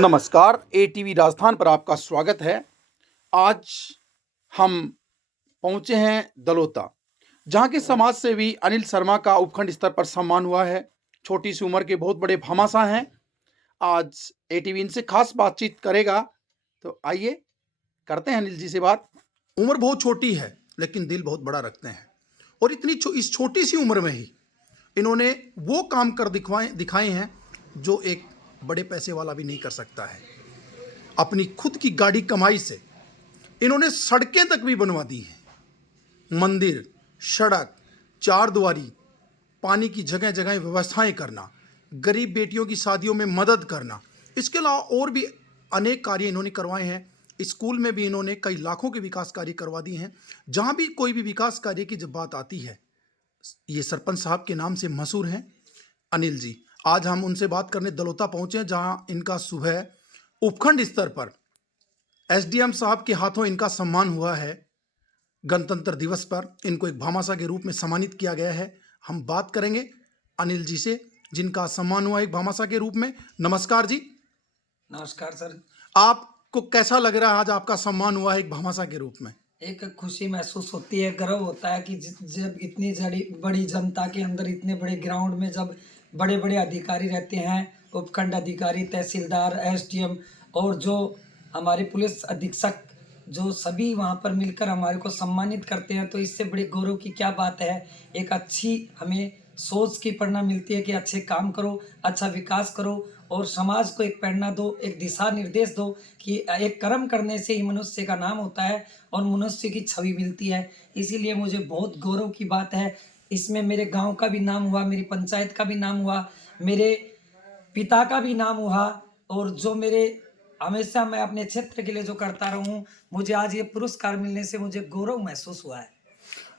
नमस्कार, एटीवी राजस्थान पर आपका स्वागत है। आज हम पहुंचे हैं दलोता, जहां के समाज सेवी अनिल शर्मा का उपखंड स्तर पर सम्मान हुआ है। छोटी सी उम्र के बहुत बड़े भामाशाह हैं। आज एटीवी इनसे खास बातचीत करेगा, तो आइए करते हैं अनिल जी से बात। उम्र बहुत छोटी है लेकिन दिल बहुत बड़ा रखते हैं, और इस छोटी सी उम्र में ही इन्होंने वो काम कर दिखाए हैं जो एक बड़े पैसे वाला भी नहीं कर सकता है। अपनी खुद की गाड़ी कमाई से इन्होंने सड़कें तक भी बनवा दी हैं। मंदिर, सड़क, चार द्वारी, पानी की जगह जगह व्यवस्थाएं करना, गरीब बेटियों की शादियों में मदद करना, इसके अलावा और भी अनेक कार्य इन्होंने करवाए हैं। स्कूल में भी इन्होंने कई लाखों के विकास कार्य करवा दिए हैं। जहाँ भी कोई भी विकास कार्य की जब बात आती है, ये सरपंच साहब के नाम से मशहूर हैं अनिल जी। आज हम उनसे बात करने दलोता पहुंचे हैं, जहाँ इनका सुबह उपखंड स्तर पर एसडीएम साहब के हाथों इनका सम्मान हुआ है। गणतंत्र दिवस पर इनको एक भामाशाह के रूप में सम्मानित किया गया है। हम बात करेंगे अनिल जी से, जिनका सम्मान हुआ एक भामाशाह के रूप में। नमस्कार जी। नमस्कार सर। आपको कैसा लग रहा है आज आपका सम्मान हुआ है एक भामाशाह के रूप में? एक खुशी महसूस होती है, गर्व होता है कि जब इतनी बड़ी जनता के अंदर, इतने बड़े ग्राउंड में जब बड़े बड़े अधिकारी रहते हैं, उपखंड अधिकारी, तहसीलदार, एसडीएम और जो हमारे पुलिस अधीक्षक, जो सभी वहाँ पर मिलकर हमारे को सम्मानित करते हैं, तो इससे बड़े गौरव की क्या बात है। एक अच्छी हमें सोच की प्रेरणा मिलती है कि अच्छे काम करो, अच्छा विकास करो और समाज को एक प्रेरणा दो, एक दिशा निर्देश दो कि एक कर्म करने से ही मनुष्य का नाम होता है और मनुष्य की छवि मिलती है। इसीलिए मुझे बहुत गौरव की बात है। इसमें मेरे गांव का भी नाम हुआ, मेरी पंचायत का भी नाम हुआ, मेरे पिता का भी नाम हुआ, और जो मेरे हमेशा मैं अपने क्षेत्र के लिए जो करता रहूं, मुझे आज ये पुरस्कार मिलने से मुझे गौरव महसूस हुआ है।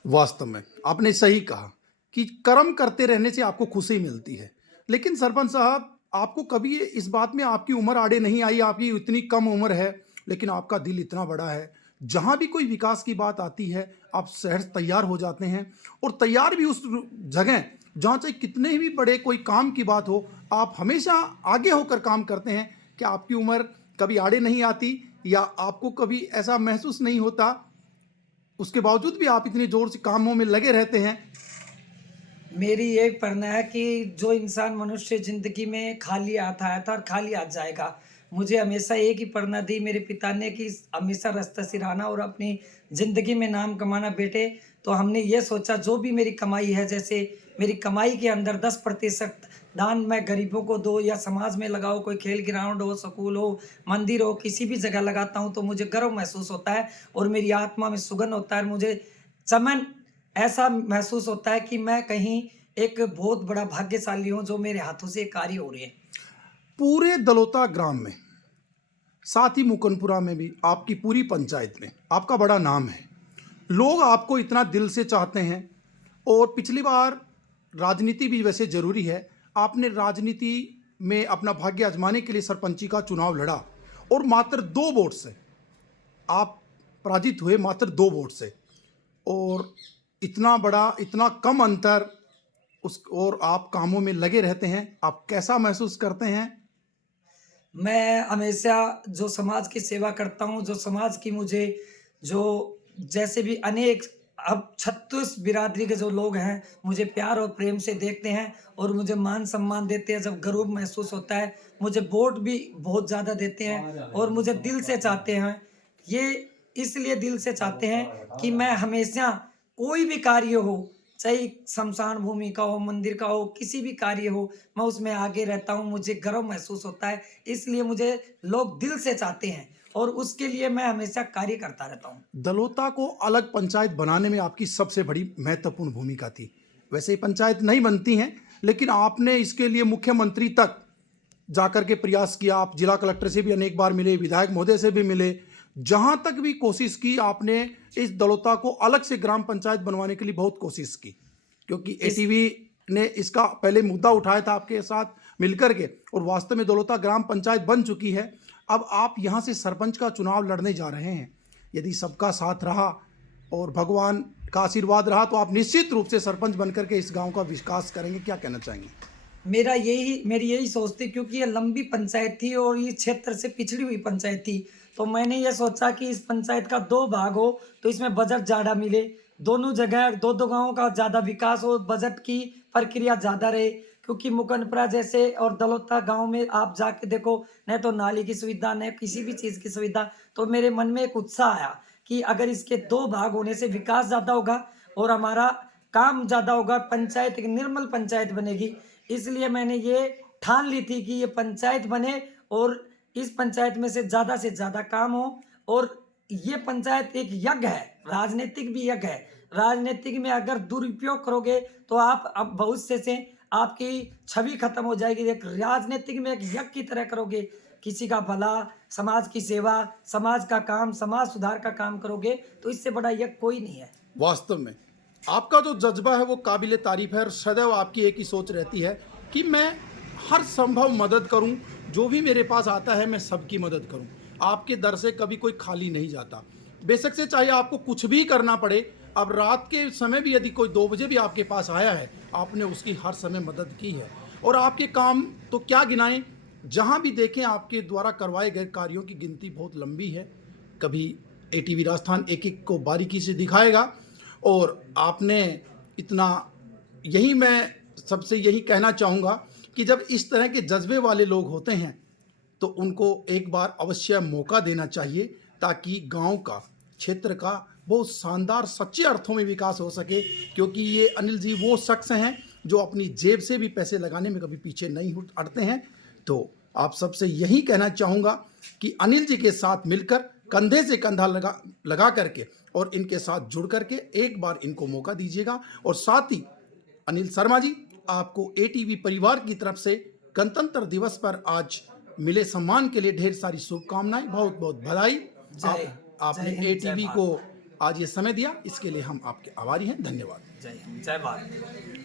वास्तव में आपने सही कहा कि कर्म करते रहने से आपको खुशी मिलती है। लेकिन सरपंच साहब, आपको कभी इस बात में आपकी उम्र आड़े नहीं आई? आपकी इतनी कम उम्र है लेकिन आपका दिल इतना बड़ा है। जहाँ भी कोई विकास की बात आती है, आप सहज तैयार हो जाते हैं, और तैयार भी उस जगह जहाँ चाहे कितने भी बड़े कोई काम की बात हो, आप हमेशा आगे होकर काम करते हैं। क्या आपकी उम्र कभी आड़े नहीं आती, या आपको कभी ऐसा महसूस नहीं होता, उसके बावजूद भी आप इतने जोर से कामों में लगे रहते हैं? मेरी ये प्रेरणा है कि जो इंसान मनुष्य जिंदगी में खाली आता है था और खाली आ जाएगा। मुझे हमेशा एक ही प्रेरणा दी मेरे पिता ने कि हमेशा रास्ता सिराना और अपनी ज़िंदगी में नाम कमाना बेटे। तो हमने ये सोचा जो भी मेरी कमाई है, जैसे मेरी कमाई के अंदर 10% दान मैं गरीबों को दो या समाज में लगाओ, कोई खेल ग्राउंड हो, स्कूल हो, मंदिर हो, किसी भी जगह लगाता हूँ तो मुझे गर्व महसूस होता है और मेरी आत्मा में सुगंध होता है। मुझे चमन ऐसा महसूस होता है कि मैं कहीं एक बहुत बड़ा भाग्यशाली हूँ जो मेरे हाथों से कार्य हो रहे हैं। पूरे दलोता ग्राम में, साथ ही मुकनपुरा में भी, आपकी पूरी पंचायत में आपका बड़ा नाम है। लोग आपको इतना दिल से चाहते हैं। और पिछली बार राजनीति भी वैसे ज़रूरी है, आपने राजनीति में अपना भाग्य आजमाने के लिए सरपंची का चुनाव लड़ा और मात्र 2 वोट से आप पराजित हुए, मात्र 2 वोट से। और इतना बड़ा, इतना कम अंतर, और आप कामों में लगे रहते हैं। आप कैसा महसूस करते हैं? मैं हमेशा जो समाज की सेवा करता हूँ, जो समाज की मुझे जो जैसे भी अनेक अब 36 बिरादरी के जो लोग हैं मुझे प्यार और प्रेम से देखते हैं और मुझे मान सम्मान देते हैं, जब गर्व महसूस होता है। मुझे वोट भी बहुत ज़्यादा देते हैं और मुझे दिल से चाहते हैं। ये इसलिए दिल से चाहते हैं कि मैं हमेशा कोई भी कार्य हो, चाहे शमशान भूमि का हो, मंदिर का हो, किसी भी कार्य हो, मैं उसमें आगे रहता हूँ। मुझे गर्व महसूस होता है, इसलिए मुझे लोग दिल से चाहते हैं और उसके लिए मैं हमेशा कार्य करता रहता हूँ। दलोता को अलग पंचायत बनाने में आपकी सबसे बड़ी महत्वपूर्ण भूमिका थी। वैसे ही पंचायत नहीं बनती हैं, लेकिन आपने इसके लिए मुख्यमंत्री तक जाकर के प्रयास किया। आप जिला कलेक्टर से भी अनेक बार मिले, विधायक महोदय से भी मिले। जहां तक भी कोशिश की, आपने इस दलोता को अलग से ग्राम पंचायत बनवाने के लिए बहुत कोशिश की, क्योंकि एटीवी ने इसका पहले मुद्दा उठाया था आपके साथ मिलकर के, और वास्तव में दलोता ग्राम पंचायत बन चुकी है। अब आप यहां से सरपंच का चुनाव लड़ने जा रहे हैं। यदि सबका साथ रहा और भगवान का आशीर्वाद रहा, तो आप निश्चित रूप से सरपंच बनकर के इस गांव का विकास करेंगे। क्या कहना चाहेंगे? मेरी यही सोच थी, क्योंकि ये लंबी पंचायत थी और ये क्षेत्र से पिछड़ी हुई पंचायत थी। तो मैंने ये सोचा कि इस पंचायत का 2 भाग हो तो इसमें बजट ज़्यादा मिले, दोनों जगह 2-2 गाँव का ज़्यादा विकास हो, बजट की प्रक्रिया ज़्यादा रहे। क्योंकि मुकनपुरा जैसे और दलोता गाँव में आप जाके देखो, न तो नाली की सुविधा, न किसी भी चीज़ की सुविधा। तो मेरे मन में एक उत्साह आया कि अगर इसके 2 भाग होने से विकास ज़्यादा होगा और हमारा काम ज़्यादा होगा, पंचायत एक निर्मल पंचायत बनेगी। इसलिए मैंने ये ठान ली थी कि ये पंचायत बने और इस पंचायत में से ज़्यादा काम हो। और ये पंचायत एक यज्ञ है, राजनीतिक भी यज्ञ है। राजनीतिक में अगर दुरुपयोग करोगे तो आप अब भविष्य से आपकी छवि खत्म हो जाएगी। एक राजनीतिक में एक यज्ञ की तरह करोगे, किसी का भला, समाज की सेवा, समाज का काम, समाज सुधार का काम करोगे तो इससे बड़ा यज्ञ कोई नहीं है। वास्तव में आपका जो जज्बा है वो काबिले तारीफ है और सदैव आपकी एक ही सोच रहती है कि मैं हर संभव मदद करूं, जो भी मेरे पास आता है मैं सबकी मदद करूं। आपके दर से कभी कोई खाली नहीं जाता, बेशक से चाहे आपको कुछ भी करना पड़े। अब रात के समय भी यदि कोई 2 बजे भी आपके पास आया है, आपने उसकी हर समय मदद की है। और आपके काम तो क्या गिनाएं, जहां भी देखें आपके द्वारा करवाए गए कार्यों की गिनती बहुत लंबी है। कभी एटीवी राजस्थान एक एक को बारीकी से दिखाएगा और आपने इतना, यही मैं सबसे यही कहना चाहूँगा कि जब इस तरह के जज्बे वाले लोग होते हैं तो उनको एक बार अवश्य मौका देना चाहिए, ताकि गांव का, क्षेत्र का बहुत शानदार सच्चे अर्थों में विकास हो सके। क्योंकि ये अनिल जी वो शख्स हैं जो अपनी जेब से भी पैसे लगाने में कभी पीछे नहीं हटते हैं। तो आप सबसे यही कहना चाहूँगा कि अनिल जी के साथ मिलकर, कंधे से कंधा लगा करके और इनके साथ जुड़ करके एक बार इनको मौका दीजिएगा। और साथ ही अनिल शर्मा जी, आपको एटीवी परिवार की तरफ से गणतंत्र दिवस पर आज मिले सम्मान के लिए ढेर सारी शुभकामनाएं, बहुत बहुत बधाई। आपने जय हिंद, जय एटीवी भारत। को आज ये समय दिया, इसके लिए हम आपके आभारी हैं। धन्यवाद। जय हिंद, जय भारत।